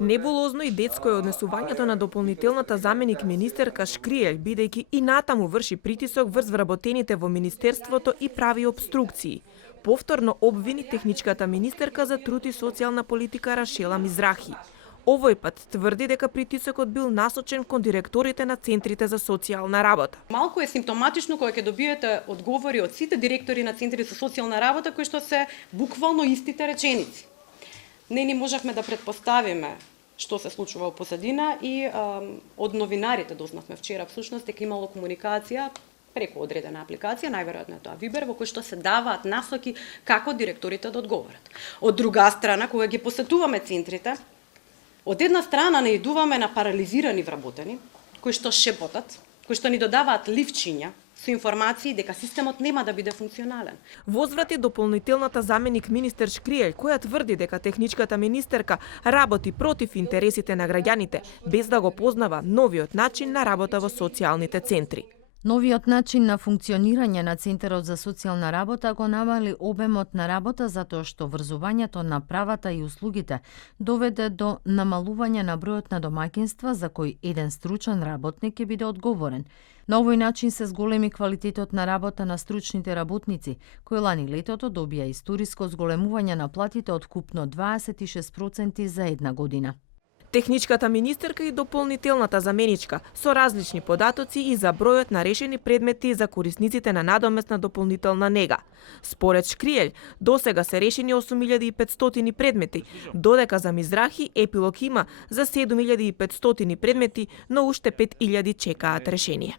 Небулозно и детско е однесувањето на дополнителната заменик министерка Шкриел, бидејќи и натаму врши притисок врз вработените во министерството и прави обструкции. Повторно обвини техничката министерка за труд и социјална политика Рашела Мизрахи. Овој пат тврди дека притисокот бил насочен кон директорите на центрите за социјална работа. Малку е симптоматично кога ќе добиете одговори од сите директори на центри за социјална работа кои што се буквално истите реченици. Не ни можевме да претпоставиме што се случува во позадина и од новинарите дознавме вчера всушност дека имало комуникација преку одредена апликација, најверојатно е тоа Вибер, во кој што се даваат насоки како директорите да одговорат. Од друга страна, кога ги посетуваме центрите, од една страна наидуваме на парализирани вработени, кои што шепотат, кои што ни додаваат ливчиња со информации дека системот нема да биде функционален. Возврати дополнителната заменик министер Шкриел, која тврди дека техничката министерка работи против интересите на граѓаните, без да го познава новиот начин на работа во социјалните центри. Новиот начин на функционирање на Центарот за социјална работа го намали обемот на работа затоа што врзувањето на правата и услугите доведе до намалување на бројот на домаќинства за кој еден стручен работник ќе биде одговорен. На овој начин се зголеми квалитетот на работа на стручните работници, кои лани летото добија историско зголемување на платите од купно 26% за една година. Техничката министерка и дополнителната заменичка со различни податоци и за бројот на решени предмети за корисниците на надомесна дополнителна нега. Според Шкриел, досега се решени 8500 предмети, додека за Мизрахи епилог има за 7500 предмети, но уште 5000 чекаат решение.